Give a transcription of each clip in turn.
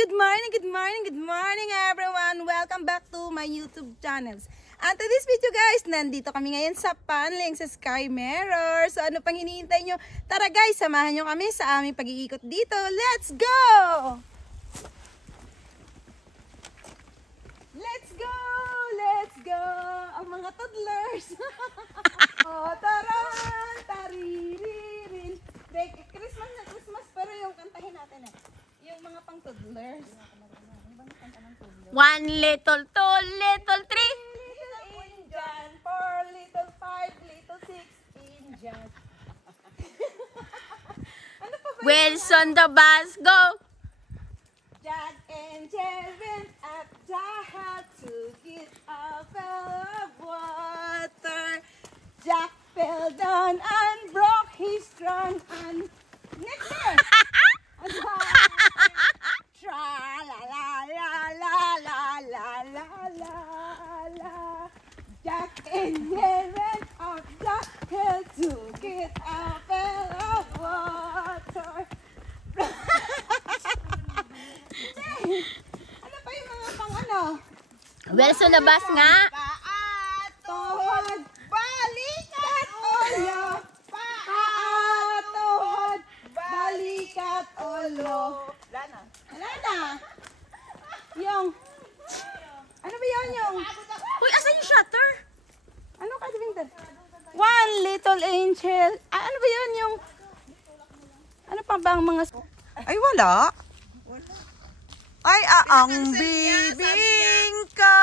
good morning everyone! Welcome back to my YouTube channels. And to this video guys, nandito kami ngayon sa Panling, sa Sky Mirror. So ano pang hinihintay nyo? Tara guys, samahan nyo kami sa aming pag-iikot dito. Let's go! Let's go! Let's go! Ang mga toddlers! Oh, taran! Tariririn! Christmas na Christmas, pero yung kantahin natin yung mga pang toddlers. One little, two little, three. Little Indian, four little, five little, six Indian. Ano pa ba? Wheels on the bus, go. Jack and Jill went up the hill to get a fill of water. Jack fell down and broke his trunk and next year. Tra la la la la la la la la la. Jack and Jill went up the hill to get a fill of water. Ano pa yung mga pang ano? Wheels on the bus nga. Paatuhod, balikat, ulo. Paatuhod, balikat, ulo. Wala na. Wala na. Yung, ano ba yun yung? Uy, asan yung shutter? Ano ka sabihin? One little angel. Ah, ano ba yun yung? Ano pa ba ang mga? Ay, wala. Ay, ang bibingka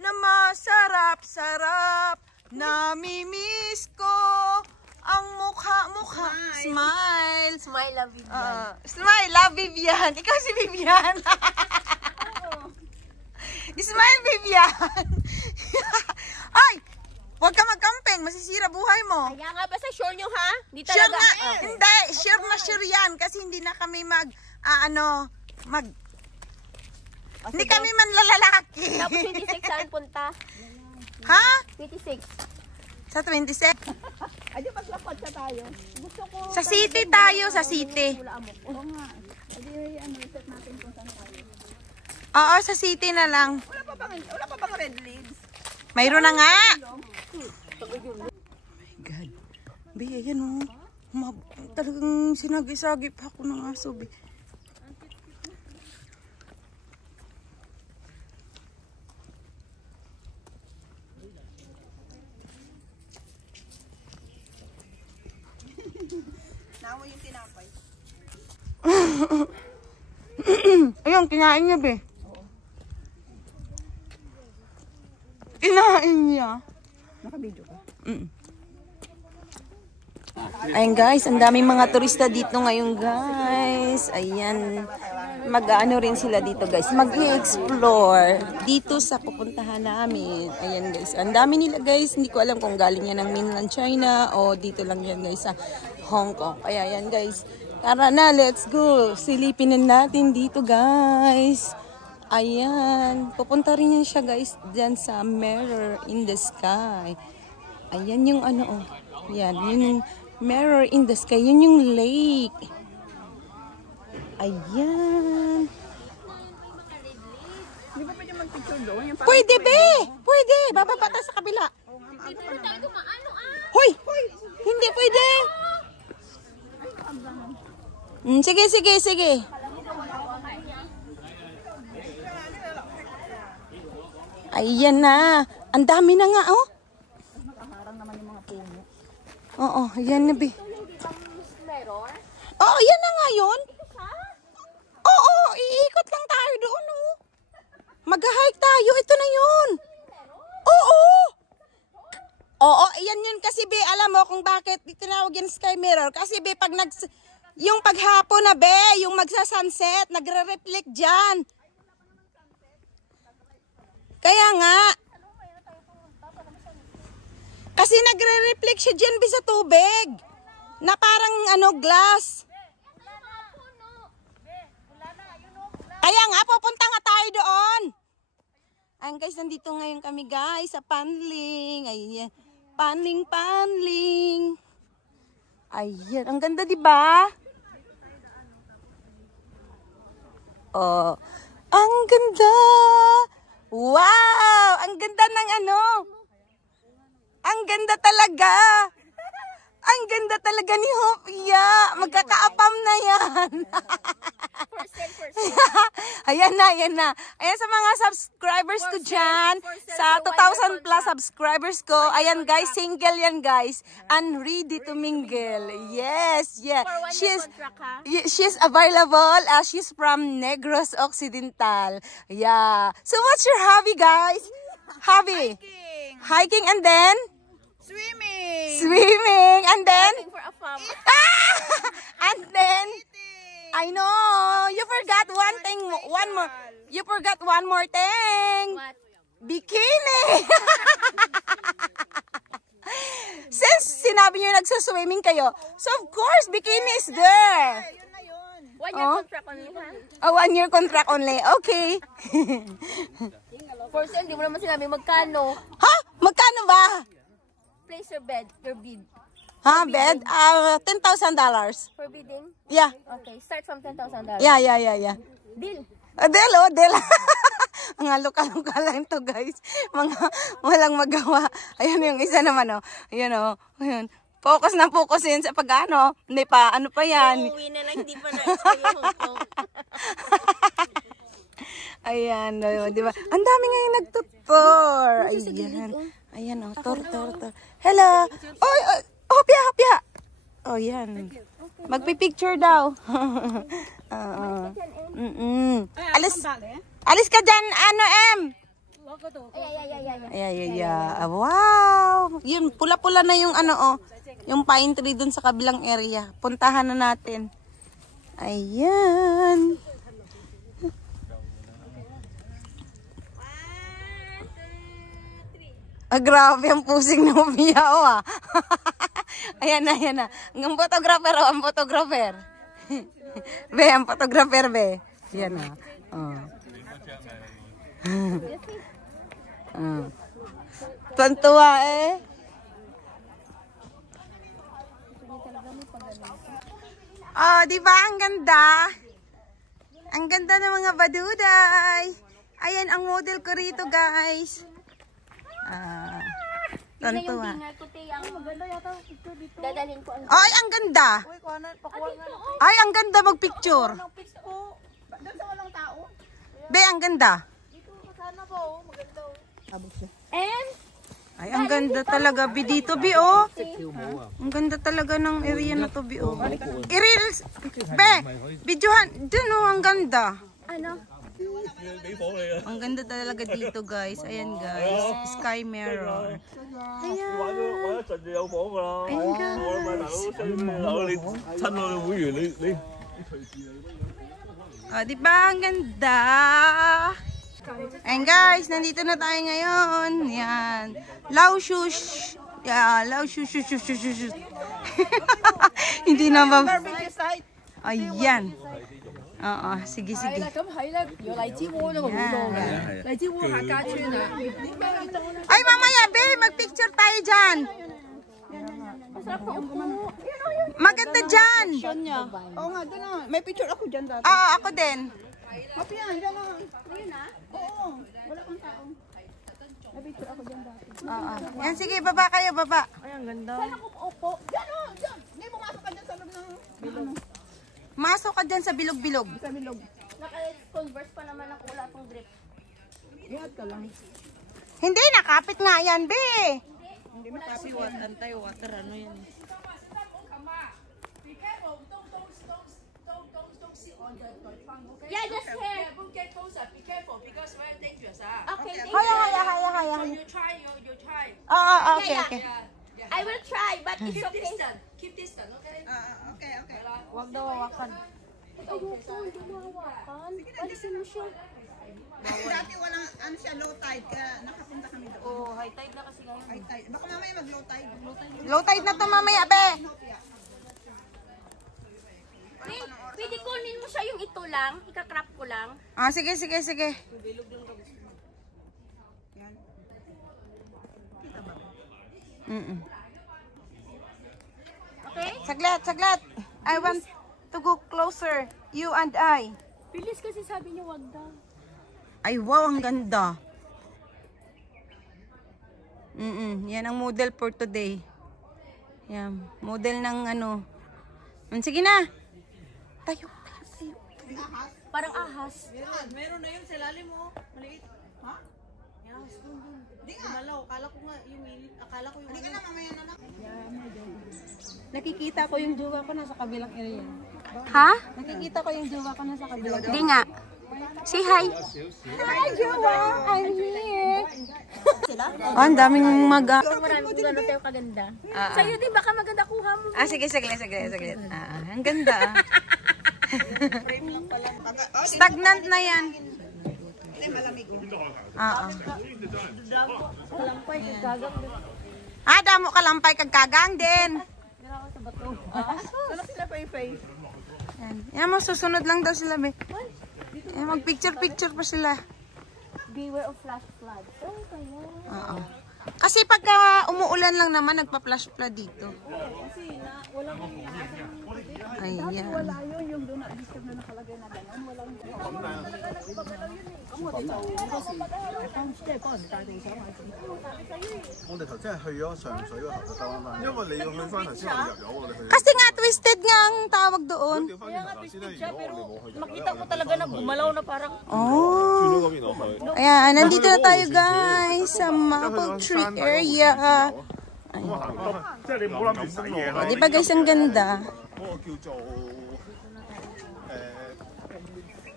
na masarap-sarap. Namimiss ko ang mukha-mukha. Smile. Smile, love you. Smile, love Vivian. Ikaw si Vivian. Smile, Vivian. Ay, huwag ka mag-camping. Masisira buhay mo. Kaya nga ba sa sure nyo ha? Di Sure talaga. na, hindi, sure na sure yan kasi hindi na kami hindi kami manlalalaki. Tapos 26 saan punta? Ha? 26. Sa 26? Ay, mas lapad sa tayo. Gusto ko. Sa city tayo, sa city. Oo nga. Ay, ano, set natin kung saan tayo. Oo, sa city na lang. Wala pa bang red leaves? Mayroon na nga. Oh my God. Be, ayan o. Talagang sinagi-sagi pa ako ng aso, be. Nawa yung tinapay. Ayun, kinain niya, be. Kinain niya. Naka-video ka? Ayan guys, ang daming mga turista dito ngayon guys. Ayan, mag-ano rin sila dito guys. Mag-i-explore dito sa pupuntahan namin. Ayan guys, ang dami nila guys. Hindi ko alam kung galing yan ng mainland China o dito lang yan guys sa Hong Kong. Kaya ayan guys, tara na, let's go. Silipin na natin dito guys. Ayan, pupunta rin yan siya guys dyan sa Mirror in the Sky. Ayan yung ano oh. Yan, yung Mirror in the Sky. Yun yung lake. Ayan. Di ba pwede mag-picture doon? Pwede be! Pwede! Bababa tayo sa kabila. Hoy! Hindi pwede! Sige, sige, sige. Ayan na. Ang dami na nga, oh. Nakaharang naman yung mga puno. Oo, ayan na, be. Oo, yan na nga yun. Oo, iikot lang tayo doon, oh. Mag-hike tayo. Ito na yun. Oo. Oo, ayan yun kasi, be. Alam mo kung bakit tinawag yan Sky Mirror. Kasi, be, pag yung paghapon na, be, yung magsa-sunset, nagre-reflect dyan. Kaya nga. Kasi nagre-reflect siya dyan sa tubig. Na parang ano, glass. Kaya nga, pupunta nga tayo doon. Ayan guys, nandito ngayon kami guys sa Panling. Ayan. Panling. Ayan, ang ganda 'di ba? Oh. Ang ganda! Wow! Ang ganda ng ano! Ang ganda talaga! Ang ganda talaga ni Hopia! Magkakaapam na yan! Ayan na, ayan na. Ayan sa mga subscribers ko dyan. Sa 2,000 plus subscribers ko. Ayan guys, single yan guys. And ready to mingle. Yes, yeah. She's available. She's from Negros Occidental. Yeah. So what's your hobby guys? Hobby? Hiking and then? Swimming. And then? For a farm. And then? I know. You forgot one thing. One more. You forgot one more thing. What? Bikini. Since sinabi niyo nagsuswimming kayo, so of course, bikini is there. 1 year contract only, ha? A 1 year contract only. Okay. For sale, hindi mo naman sinabi magkano. Ha? Magkano ba? Place your bed, your bid. Ha, bed? $10,000. For bidding? Yeah. Okay, start from $10,000. Yeah. Deal. Del, oh, Del. Mga luka-luka lang to guys. Mga walang magawa. Ayun yung isa naman, oh. Ayun, oh. Ayun. Focus na focus yun sa pag-ano. Hindi pa, ano pa yan. Uuwi na lang, hindi pa na-explain yung Hong Kong. Ayan, oh, di ba? Ang dami ngayon nagtutor. Ayan. Ayan, oh. Tor. Hello. Oy, hopya. Oh, yan. Magpipicture daw. Alis ka dyan, ano, M? Ay. Wow. Yun, pula-pula na yung ano, oh. Yung pine tree dun sa kabilang area. Puntahan na natin. Ayan. Grabe ang pusing ng umiyaw, ah. Ayan na. Ang photographer, oh, ang photographer. Be, ang photographer, be. Ayan na. Oh. Tuwan-tuwa, eh. Oh, di ba ang ganda? Ang ganda ng mga baduday. Ayan ang model ko rito, guys. Tuwan-tuwa. Dadalhin ko. Ay, ang ganda. Ay, ang ganda magpicture. Be, ang ganda. And? Ay, ang ganda talaga, Bi, dito, Bi, oh. Ang ganda talaga ng area na to, Bi, oh. I-reels, Be, videohan, dun, oh, ang ganda. Ano? Ang ganda talaga dito, guys. Ayan, guys. Sky mirror. Ayan. Ayan, guys. Oh, di ba? Ang ganda. Ayan, guys. Nandito na tayo ngayon. Yan. Lao shush. Yeah, lao shush. Hindi na ba? Ayan. Oo, sige. Ay, mamaya, be, magpicture tayo dyan. Maganda dyan. Oo nga, doon na. May picture ako dyan dati. Oo, ako din. Happy yan, dyan na. Ayun na? Oo, wala kang tao. May picture ako dyan dati. Oo. Yan, sige, baba kayo, baba. Ay, ang ganda. Saan ako upo? Dyan o, dyan. Hindi, pumasok ka dyan sa loob ng bilog. Masok ka dyan sa bilog-bilog. Sa bilog. Naka-converse pa naman ako, wala pong drip. Ihat ka lang. Hindi, nakapit nga yan, be. Hindi mo kasi anti-water, ano yan. Yeah, just here. Don't get closer. Be careful because very dangerous. Okay, thank Haya. You try. Oo, okay. Yeah. I will try, but it's Keep okay. distance. Keep distance. Okay. Okay. Huwag daw hawakan. Ayoko, hindi mo hawakan. Alisin mo siya. Dati walang, ano siya, low tide, kaya nakapunta kami doon. Oh, high tide na kasi ngayon. High tide. Baka mamaya mag-low tide. Low tide na to mamaya, be. Pwede kunin mo siya yung ito lang. Ika-crop ko lang. Ah, sige. Okay? Saglit. I want to go closer. You and I. Bilis kasi sabi niya wag daw. Ay, wow, ang ganda. Yan ang model for today. Yan, model ng ano. Sige na. Tayo. Parang ahas. Meron na yun sa lalim mo. Maliit. Ha? Yes, dun. Di nga. Dumalaw. Akala ko nga yung akala ko yung Hindi ka na mamaya na. Nakikita ko yung jowa ko nasa kabilang area. Ha? Nakikita ko yung jowa ko nasa kabilang area. Hindi nga. Say hi. Hi, jowa! I'm here! Oh, ang daming Marami kung gano'n tayo kaganda. Sa'yo din, baka maganda kuha mo. sige. Ang ganda. Stagnant na yan. Kalampay, gagang. Damo kalampay kagkagang din. Ano sila pa yung face? Yan mo, susunod lang daw sila, be. Mag-picture pa sila. Beware of flash floods. Oh, kaya. Oo. Kasi pagka umuulan lang naman, nagpa-flash flood dito. Kasi wala kang Ayan. wala yun yung doon na disturb na nakalagay na gano'n. Walang 我哋頭先係去咗上水嗰頭就兜翻，因為你要去翻頭先我哋入油喎，你去。 Kasi nga, twisted nga ang tawag doon.調翻轉頭先咧，如果我哋冇去入油， Makita mo talaga na gumalaw na parang Oh. 轉咗嗰邊落去。 Ayan, nandito na tayo guys sa Maple Tree area. 咁我行得，即係你唔好諗住洗嘢啦。 Di ba guys, ang ganda? 嗰個叫做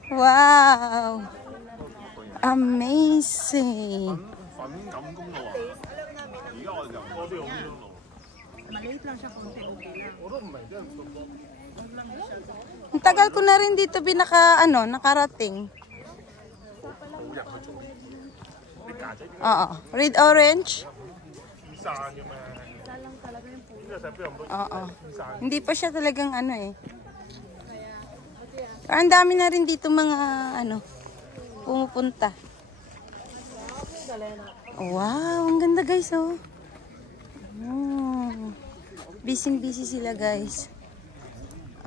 Wow! Amazing! 粉錦公路啊！而家我哋就多啲用呢種路。Maliit lang siya konti, okay lang. 我都唔明即係咁多。 Ang tagal ko na rin dito nakarating. Oo. Red orange? Oo. Hindi pa siya talagang Ang dami na rin dito mga pumupunta. Wow, ang ganda guys oh. Busy sila guys.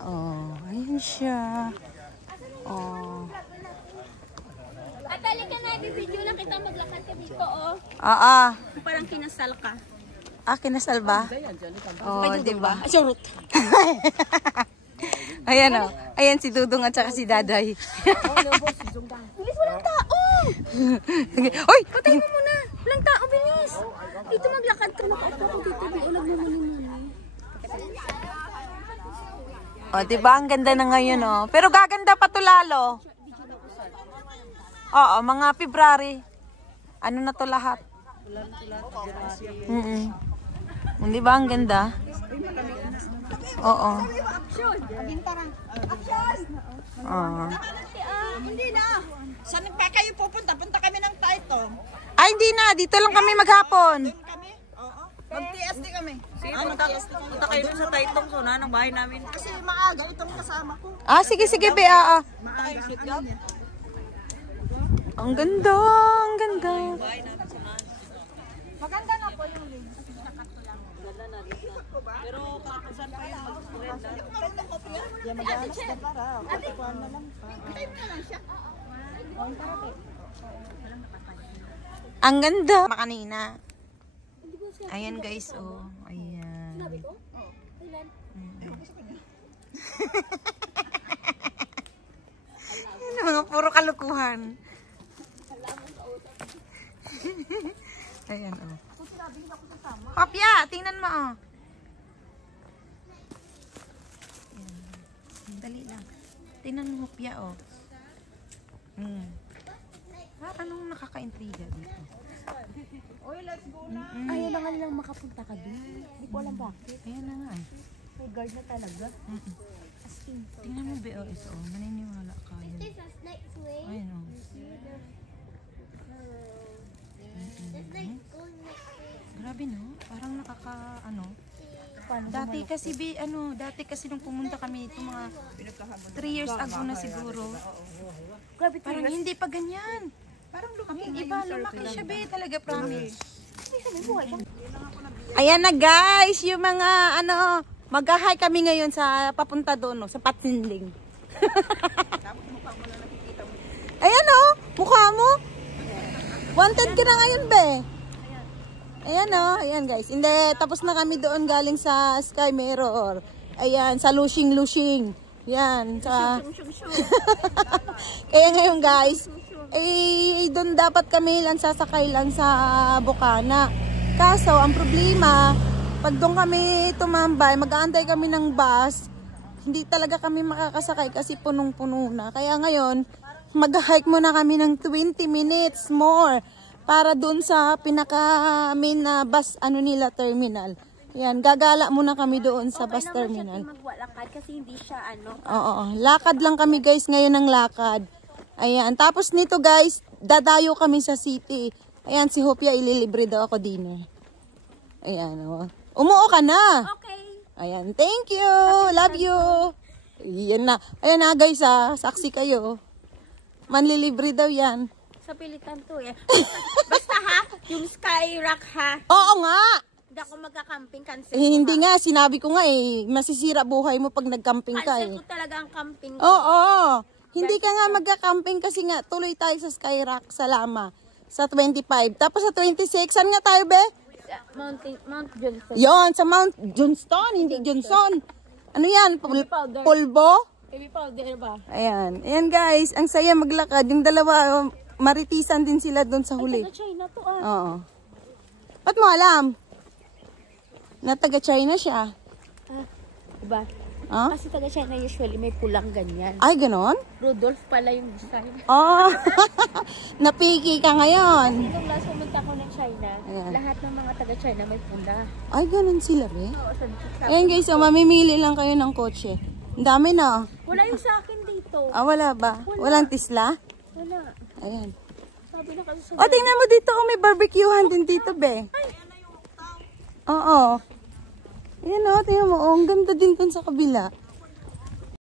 Oh, ayun siya. Oh. Atali ka na, bibidyo lang kita maglakad ka dito, oh. Parang kinasal ka. Kinasal ba? Oh, di ba? Ayan oh. Ayan si Dudong at saka si Daday. Bilis, walang tao! Hoy! Patay mo muna! Walang tao, bilis! Dito maglakad ka, nakaupo ko dito, di ulag mo muna. Oh, di ba ang ganda na ngayon oh. Pero gaganda pa to lalo. Oo, mga February. Ano na to lahat? Di ba ang ganda? Oo. Hindi na. Saan pa kayo pupunta? Punta kami ng Taitong. Ay, hindi na. Dito lang kami maghapon. Kami? Oo. Mag-TSD kami. Punta kayo sa Taitong, so na, ng bahay namin. Kasi maaga itong kasama ko. Sige, be. Ang ganda, ang ganda. Maganda na po yung link. Ang ganda. Kanina. Ayan guys, oh. Ayan. Yan, mga puro kalukuhan. Ayan, oh. Kopya, tingnan mo, oh. Ayan. Dali lang. Tingnan mo, Kopya, oh. Anong nakaka-intriga dito? Ayaw na nga nilang makapunta ka doon. Hindi ko alam bakit. Ayan na nga, eh. May guard na talaga. As in. Tingnan mo, BOS, oh. Maniniwala ka. Ayan, oh. Grabe, no? Parang dati kasi nung pumunta kami ito mga 3 years ago na siguro. Grabe, Parang hindi pa ganyan. Parang lumaki. Lumaki siya, be. Talaga, promise. Ayan na, guys. Yung mga, mag-hi kami ngayon sa papunta doon, no, sa Patsinling. Ayan oh, mukha mo. Wanted ka na ngayon, be. Ayan oh, ayan guys. Hindi, tapos na kami doon galing sa Sky Mirror. Ayan, sa Lushing. Yan, sa... Kaya ngayon guys, doon dapat kami lang sasakay lang sa Bukana. Kaso, ang problema, pag doon kami tumambay, mag-aantay kami ng bus, hindi talaga kami makakasakay kasi punong-puno na. Kaya ngayon, mag-hike muna kami ng 20 minutes more para doon sa pinaka-main na bus nila terminal. Yan, gagala muna kami doon sa bus terminal. Magwalakad kasi hindi siya Oo, lakad lang kami guys ngayon ng lakad. Ayan, tapos nito guys, dadayo kami sa city. Ayan, si Hopia ililibre daw ako dinner. Ayan, oh. Umuo ka na. Okay. Ayan, thank you. Love you. Ayan na. Ayan na guys saksi kayo. Manlilibre daw yan. Sa pilitan to eh. Basta ha, yung Skyrock ha. Oo nga. Hindi ako magka-camping, cancel Hindi nga, sinabi ko nga masisira buhay mo pag nag-camping ka Cancel ko talaga ang camping ko. Oo. Hindi ka nga magka-camping kasi nga tuloy tayo sa Skyrock sa Lama sa 25. Tapos sa 26, saan nga tayo be? Mount Johnson. Yon, sa Mount Johnston, hindi Johnson. Ano yan? Pulbo? Baby powder ba? Ayan. Ayan guys, ang saya maglakad. Yung dalawa, maritisan din sila doon sa huli. Taga China to ah. Oo. Ba't mo alam? Na taga China siya. Diba? Ah? Kasi taga China usually may pulang ganyan. Ay, ganon? Rudolph pala yung design. Oh, napiki ka ngayon. Nung last pumunta ko ng China, Ayan. lahat ng mga taga China may pula. Ay, ganon sila be. Oo, sa Ayan guys, so mamimili lang kayo ng kotse. Ang dami na. wala yung sa akin dito. Ah, wala ba? Walang Tesla? Wala. Ayan. Sabi na kasi sa O, tingnan mo dito. Oh, may barbecuehan din dito, be. Oo. Ayan o, tingnan mo. Oh, ang ganda din dun sa kabila.